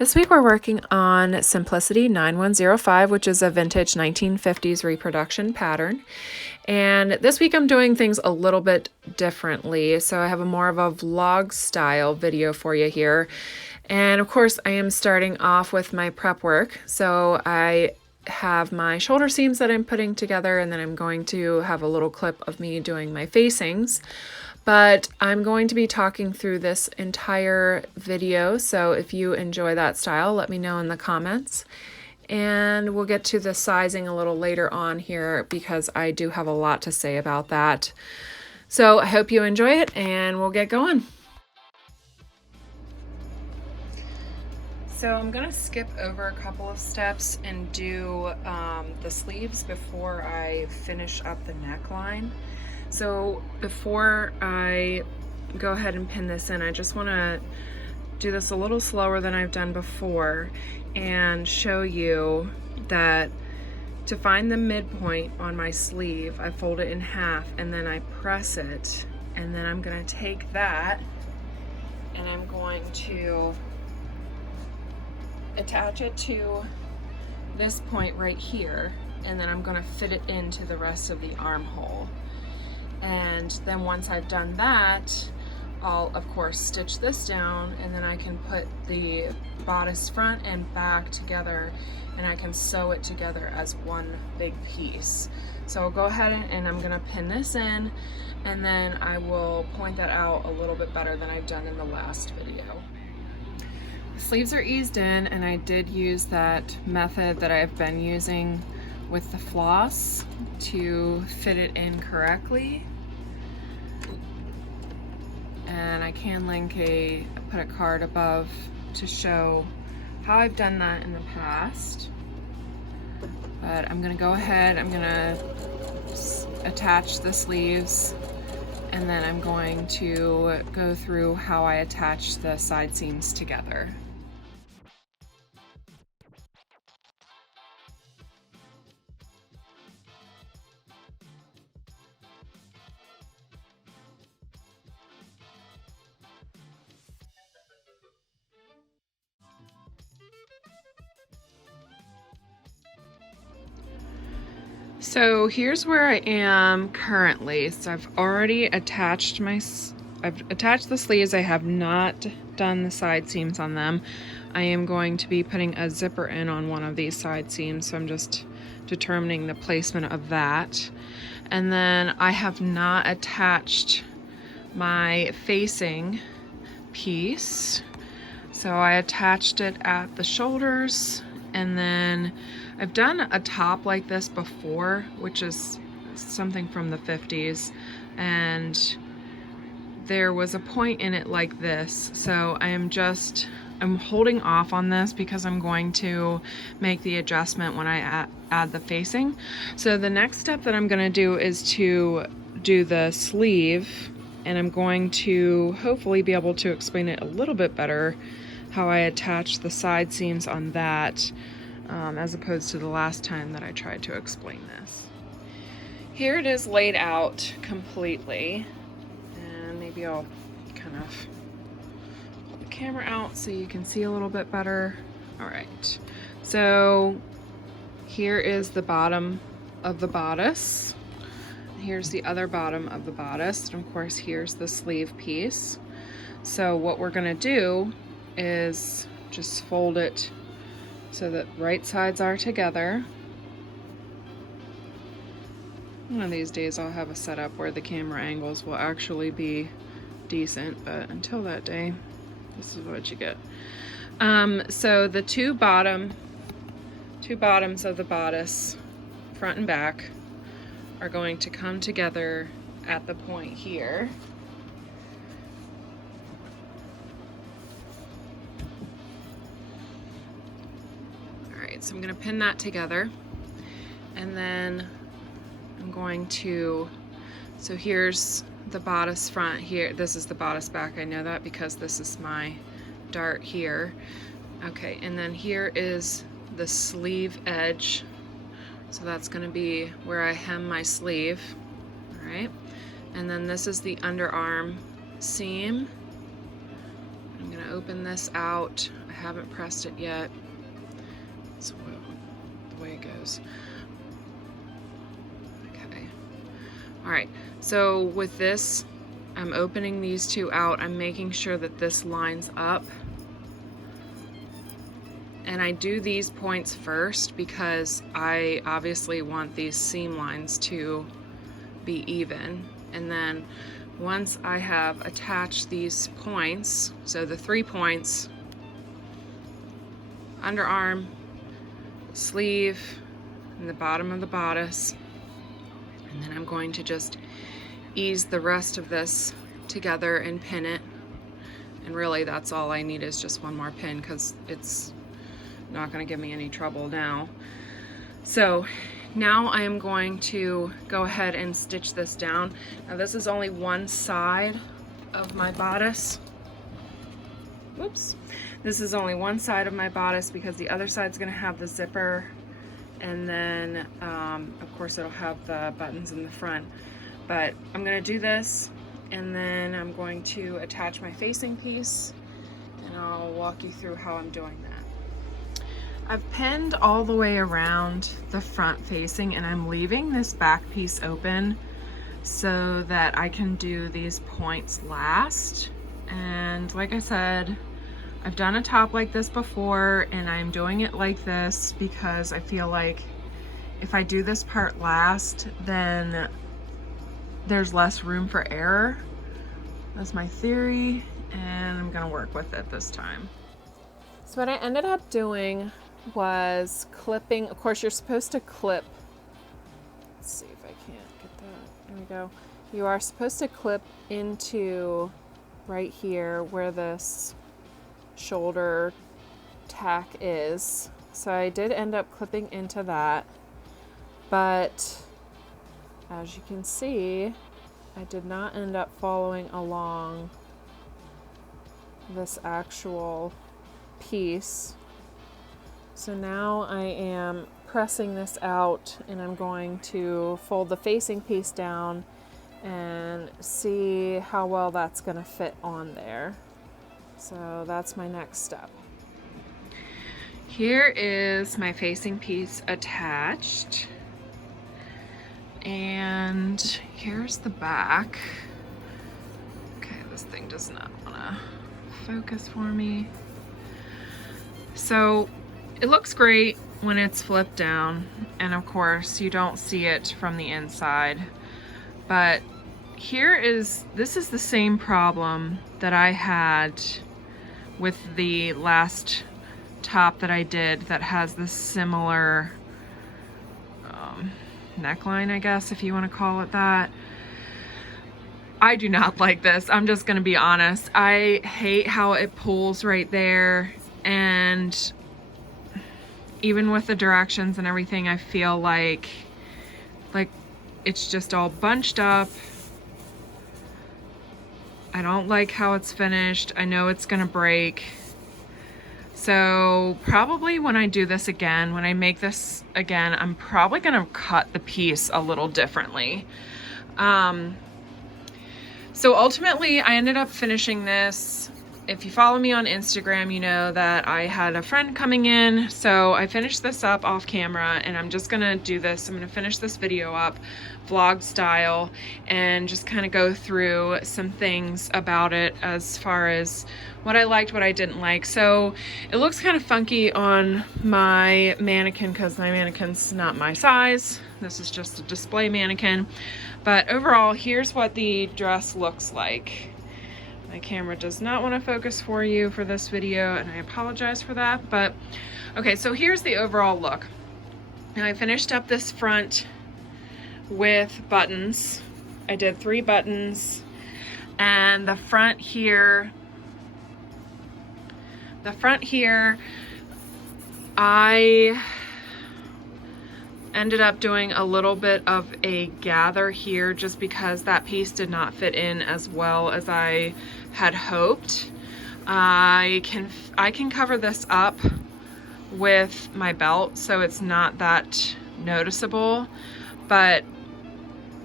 This week we're working on Simplicity 9105, which is a vintage 1950s reproduction pattern. And this week I'm doing things a little bit differently. So I have a more of a vlog style video for you here. And of course I am starting off with my prep work. So I have my shoulder seams that I'm putting together, and then I'm going to have a little clip of me doing my facings. But I'm going to be talking through this entire video, so if you enjoy that style, let me know in the comments. And we'll get to the sizing a little later on here because I do have a lot to say about that. So I hope you enjoy it, and we'll get going. So I'm gonna skip over a couple of steps and do the sleeves before I finish up the neckline. So before I go ahead and pin this in, I just want to do this a little slower than I've done before and show you that to find the midpoint on my sleeve, I fold it in half and then I press it, and then I'm going to take that and I'm going to attach it to this point right here, and then I'm going to fit it into the rest of the armhole. And then once I've done that, I'll of course stitch this down, and then I can put the bodice front and back together, and I can sew it together as one big piece. So I'll go ahead and I'm gonna pin this in, and then I will point that out a little bit better than I've done in the last video. The sleeves are eased in, and I did use that method that I've been using with the floss to fit it in correctly. And I can link put a card above to show how I've done that in the past. But I'm gonna go ahead, I'm gonna attach the sleeves, and then I'm going to go through how I attach the side seams together. So here's where I am currently. So I've already attached the sleeves. I have not done the side seams on them. I am going to be putting a zipper in on one of these side seams, so I'm just determining the placement of that. And then I have not attached my facing piece. So I attached it at the shoulders, and then I've done a top like this before, which is something from the 50s, and there was a point in it like this. So I'm holding off on this because I'm going to make the adjustment when I add the facing. So the next step that I'm going to do is to do the sleeve, and I'm going to hopefully be able to explain it a little bit better how I attach the side seams on that, as opposed to the last time that I tried to explain this. Here it is laid out completely, and maybe I'll kind of pull the camera out so you can see a little bit better. All right, so here is the bottom of the bodice. Here's the other bottom of the bodice, and of course here's the sleeve piece. So what we're gonna do is just fold it so that right sides are together. One of these days I'll have a setup where the camera angles will actually be decent, but until that day, this is what you get. So the two bottoms of the bodice, front and back, are going to come together at the point here. So I'm going to pin that together, and then I'm going to, so here's the bodice front here. This is the bodice back. I know that because this is my dart here. Okay, and then here is the sleeve edge. So that's going to be where I hem my sleeve. All right, and then this is the underarm seam. I'm going to open this out I haven't pressed it yet. That's the way it goes. Okay. All right, so with this, I'm opening these two out. I'm making sure that this lines up. And I do these points first because I obviously want these seam lines to be even. And then once I have attached these points, so the 3 points, underarm, sleeve, and the bottom of the bodice, and then I'm going to just ease the rest of this together and pin it. And really that's all I need, is just one more pin, because it's not going to give me any trouble now. So now I am going to go ahead and stitch this down. Now this is only one side of my bodice. Whoops. This is only one side of my bodice because the other side's going to have the zipper, and then of course it'll have the buttons in the front. But I'm going to do this, and then I'm going to attach my facing piece, and I'll walk you through how I'm doing that. I've pinned all the way around the front facing, and I'm leaving this back piece open so that I can do these points last. And like I said, I've done a top like this before, and I'm doing it like this because I feel like if I do this part last, then there's less room for error. That's my theory, and I'm gonna work with it this time. So what I ended up doing was clipping. Of course, you're supposed to clip. Let's see if I can't get that. There we go. You are supposed to clip into right here where this shoulder tack is. So I did end up clipping into that, but as you can see, I did not end up following along this actual piece. So now I am pressing this out, and I'm going to fold the facing piece down and see how well that's going to fit on there. So that's my next step. Here is my facing piece attached, and here's the back. Okay, this thing does not want to focus for me. So it looks great when it's flipped down, and of course you don't see it from the inside, but this is the same problem that I had with the last top that I did that has this similar neckline, I guess, if you want to call it that. I do not like this. I'm just gonna be honest. I hate how it pulls right there, and even with the directions and everything, I feel like it's just all bunched up. I don't like how it's finished. I know it's gonna break. So probably when I do this again, when I make this again, I'm probably gonna cut the piece a little differently. So ultimately I ended up finishing this. If you follow me on Instagram, you know that I had a friend coming in, so I finished this up off camera, and I'm just gonna do this. I'm gonna finish this video up vlog style and just kind of go through some things about it as far as what I liked, what I didn't like. So it looks kind of funky on my mannequin because my mannequin's not my size. This is just a display mannequin. But overall, here's what the dress looks like. My camera does not want to focus for you for this video, and I apologize for that. But okay, so here's the overall look. Now I finished up this front with buttons. I did 3 buttons, and the front here, I ended up doing a little bit of a gather here just because that piece did not fit in as well as I had hoped. I can cover this up with my belt so it's not that noticeable, but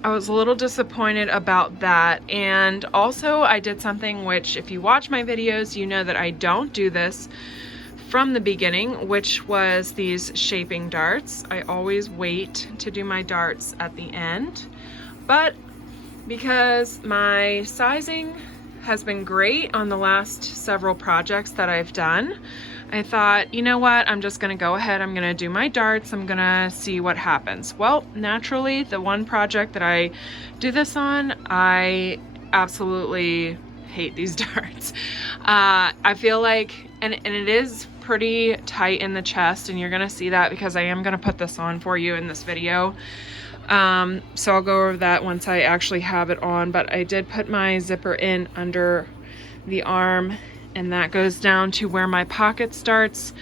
I was a little disappointed about that. And also I did something which, if you watch my videos, you know that I don't do this, from the beginning, which was these shaping darts. I always wait to do my darts at the end, but because my sizing has been great on the last several projects that I've done, I thought, you know what, I'm just gonna go ahead, I'm gonna do my darts, I'm gonna see what happens. Well, naturally, the one project that I do this on, I absolutely hate these darts. I feel like, and it is pretty tight in the chest, and you're gonna see that because I am gonna put this on for you in this video. So I'll go over that once I actually have it on, but I did put my zipper in under the arm, and that goes down to where my pocket starts.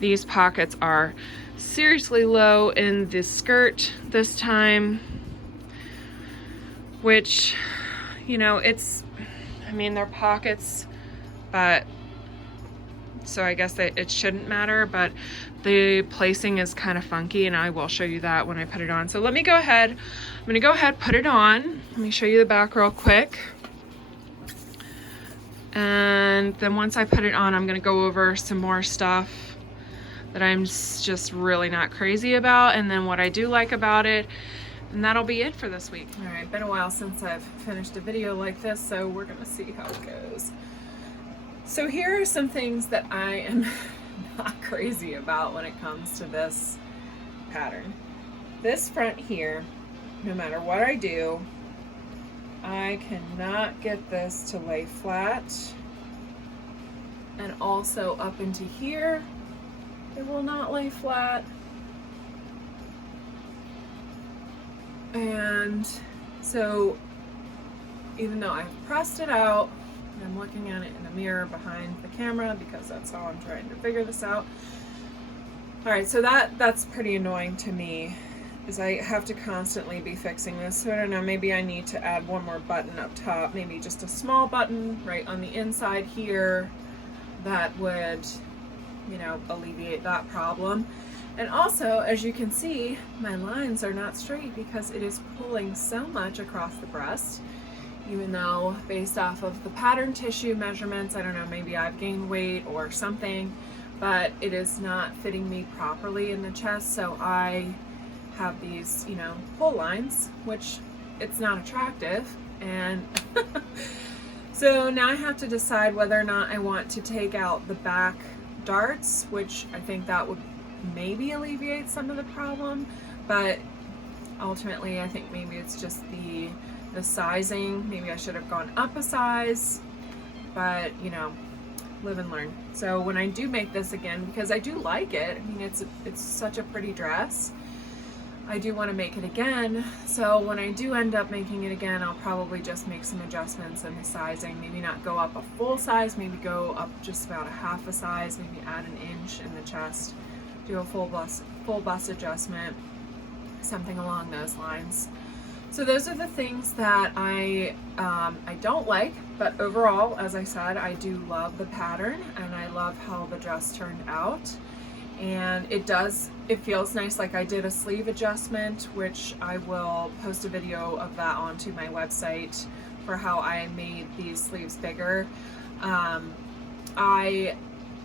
These pockets are seriously low in the skirt this time, which, you know, it's, I mean, they're pockets, but so I guess that it shouldn't matter, but the placing is kind of funky, and I will show you that when I put it on. So let me go ahead, I'm gonna go ahead, put it on. Let me show you the back real quick. And then once I put it on, I'm gonna go over some more stuff that I'm just really not crazy about, and then what I do like about it, and that'll be it for this week. All right, been a while since I've finished a video like this, so we're gonna see how it goes. So here are some things that I am not crazy about when it comes to this pattern. This front here, no matter what I do, I cannot get this to lay flat. And also up into here, it will not lay flat. And so even though I've pressed it out, and I'm looking at it in the mirror behind the camera because that's how I'm trying to figure this out. All right, so that's pretty annoying to me, is I have to constantly be fixing this. So I don't know, maybe I need to add one more button up top, maybe just a small button right on the inside here that would, you know, alleviate that problem. And also, as you can see, my lines are not straight because it is pulling so much across the breast, even though based off of the pattern tissue measurements, I don't know, maybe I've gained weight or something, but it is not fitting me properly in the chest. So I have these, you know, pull lines, which it's not attractive. And so now I have to decide whether or not I want to take out the back darts, which I think that would maybe alleviate some of the problem, but ultimately I think maybe it's just the sizing. Maybe I should have gone up a size, but you know, live and learn. So when I do make this again, because I do like it, I mean, it's such a pretty dress, I do want to make it again. So when I do end up making it again, I'll probably just make some adjustments in the sizing. Maybe not go up a full size, maybe go up just about a half a size, maybe add an inch in the chest, do a full bust adjustment, something along those lines. So those are the things that I don't like, but overall, as I said, I do love the pattern and I love how the dress turned out. And it feels nice. Like I did a sleeve adjustment, which I will post a video of that onto my website for how I made these sleeves bigger. I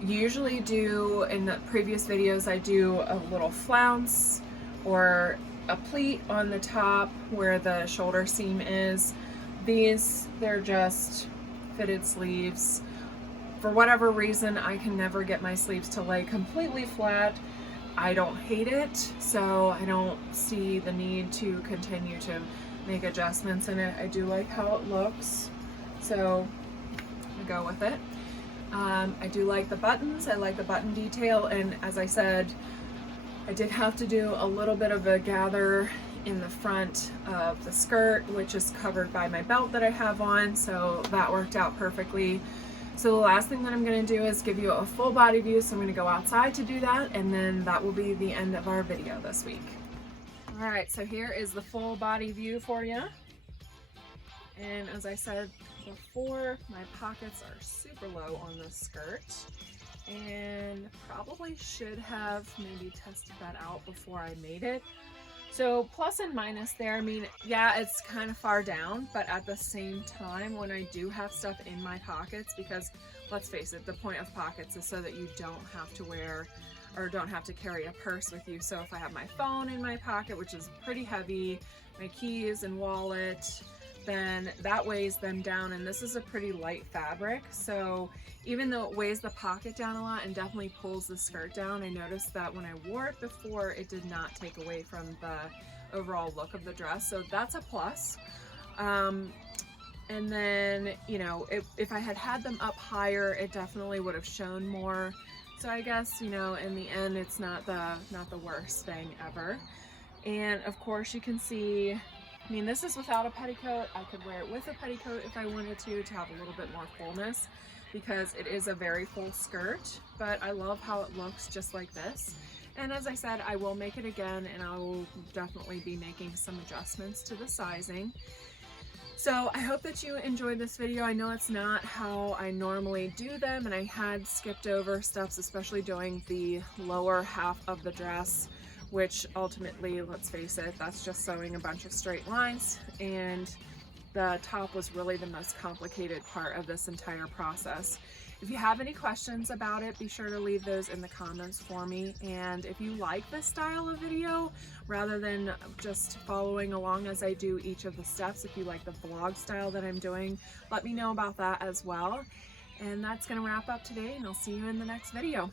usually do, in the previous videos, I do a little flounce or a pleat on the top where the shoulder seam is. These, they're just fitted sleeves. For whatever reason, I can never get my sleeves to lay completely flat. I don't hate it, so I don't see the need to continue to make adjustments in it. I do like how it looks, so I go with it. I do like the buttons. I like the button detail, and as I said, I did have to do a little bit of a gather in the front of the skirt, which is covered by my belt that I have on, so that worked out perfectly. So the last thing that I'm going to do is give you a full body view, so I'm going to go outside to do that, and then that will be the end of our video this week. Alright, so here is the full body view for you. And as I said before, my pockets are super low on this skirt, and probably should have maybe tested that out before I made it. So plus and minus there, I mean, yeah, it's kind of far down, but at the same time, when I do have stuff in my pockets, because let's face it, the point of pockets is so that you don't have to wear or don't have to carry a purse with you. So if I have my phone in my pocket, which is pretty heavy, my keys and wallet, then that weighs them down, and this is a pretty light fabric. So even though it weighs the pocket down a lot and definitely pulls the skirt down, I noticed that when I wore it before, it did not take away from the overall look of the dress. So that's a plus. And then, you know, if I had had them up higher, it definitely would have shown more. So I guess, you know, in the end, it's not the worst thing ever. And of course you can see, I mean, this is without a petticoat. I could wear it with a petticoat if I wanted to have a little bit more fullness, because it is a very full skirt, but I love how it looks just like this. And as I said, I will make it again, and I will definitely be making some adjustments to the sizing. So I hope that you enjoyed this video. I know it's not how I normally do them, and I had skipped over steps, especially doing the lower half of the dress, which ultimately, let's face it, that's just sewing a bunch of straight lines, and the top was really the most complicated part of this entire process. If you have any questions about it, be sure to leave those in the comments for me. And if you like this style of video, rather than just following along as I do each of the steps, if you like the vlog style that I'm doing, let me know about that as well. And that's going to wrap up today, and I'll see you in the next video.